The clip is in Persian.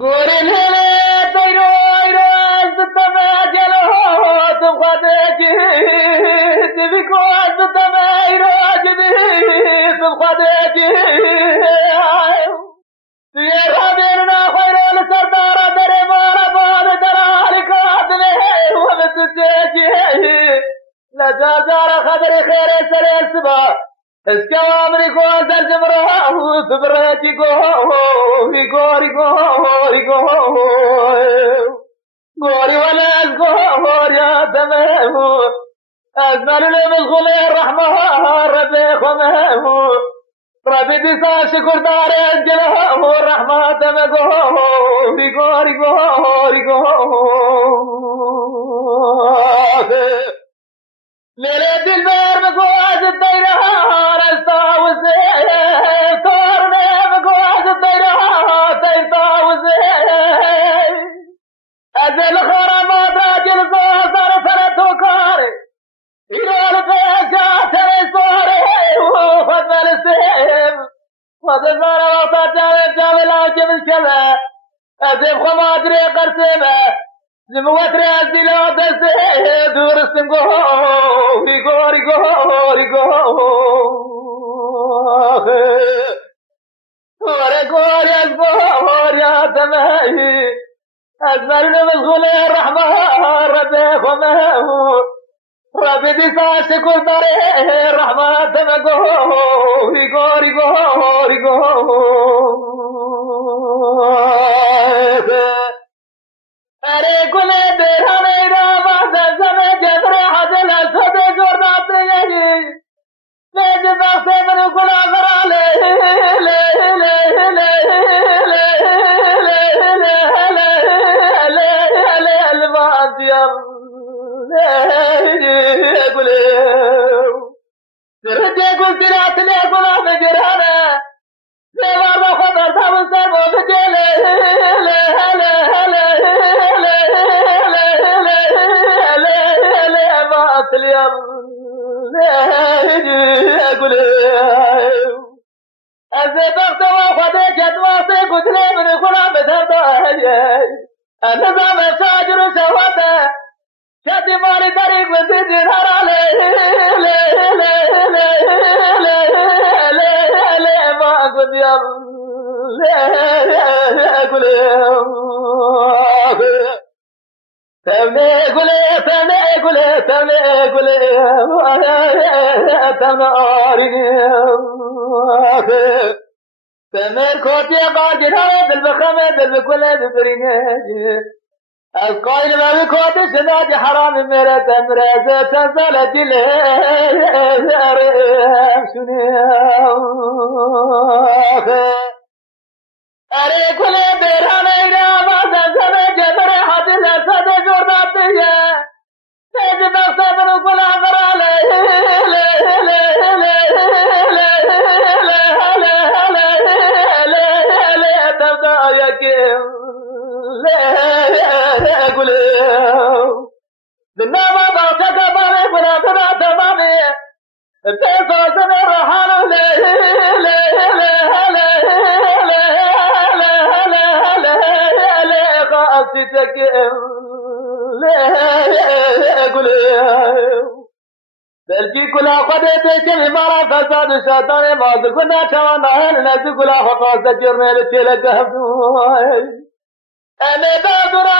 قولي لي طيروا راس التماجل تبغى تبيكون التماير جديد تبغى يا خبرنا خير السردار دربار بار درالك عدله ومتتجي لا جازار خبر خير سر السبا اسكوامري کو درجم رہا ہوں سبرتی کو گوری گوری ولا گوريا تمام أزمن المشغول الرحمة ربي خمه ربي دسا شكر دار الجلاه الرحمة تمام گوری मेरे दिल में को आज तेरा रास्ता उसे तोड़ने को आज तेरा उसे ऐसे लखोरा माता जिल को सर सर ठोकर इधर पे जाते सोरे वो फतल से फतल सारा वक्त जावे लाज में चला ऐसे खमाजरे करते में زموتر ازدلا دسته درستم گوری گوری از گوری آتمایی از مرن مشغول الرحمة ربي خمه ربي دیسا شکر داره رحمت گوری अरे गुले तेरा मेरा वादा समय जबरे हजल सदे जोरदाते यही मैं जब से मेरे गुला करा ले अलवादिया गुले तेरे गुल तिरात ले गुला में गिराना देवारा खबर था मुझसे वो बचेले ऐसे वक्त वो खुदे जदवा से गुजरे मेरे गुलाम धरता है नजाम साजर सवात शादी मारी तारीख में दिहारा ले मां गुदिया गुले तमने गुले تمر کوٹیا باجرا دل بخمه دل بکله دبرینه از قائل ما بکوت شداد حرام میره تمر از تزال دل شنی اره کله برانه اینا بازن زمه جبر حدیث اسد جورداتی ہے تیج بخصه منو کلا براله بالنابا باوتك بامي بلا تبات بامي بيصو سنة رحانو قاستك بلجي كلا قدت المرا فساد الشيطان ما كنا شوانا هل كلا فقاست جرمي لتلك أنا بادرا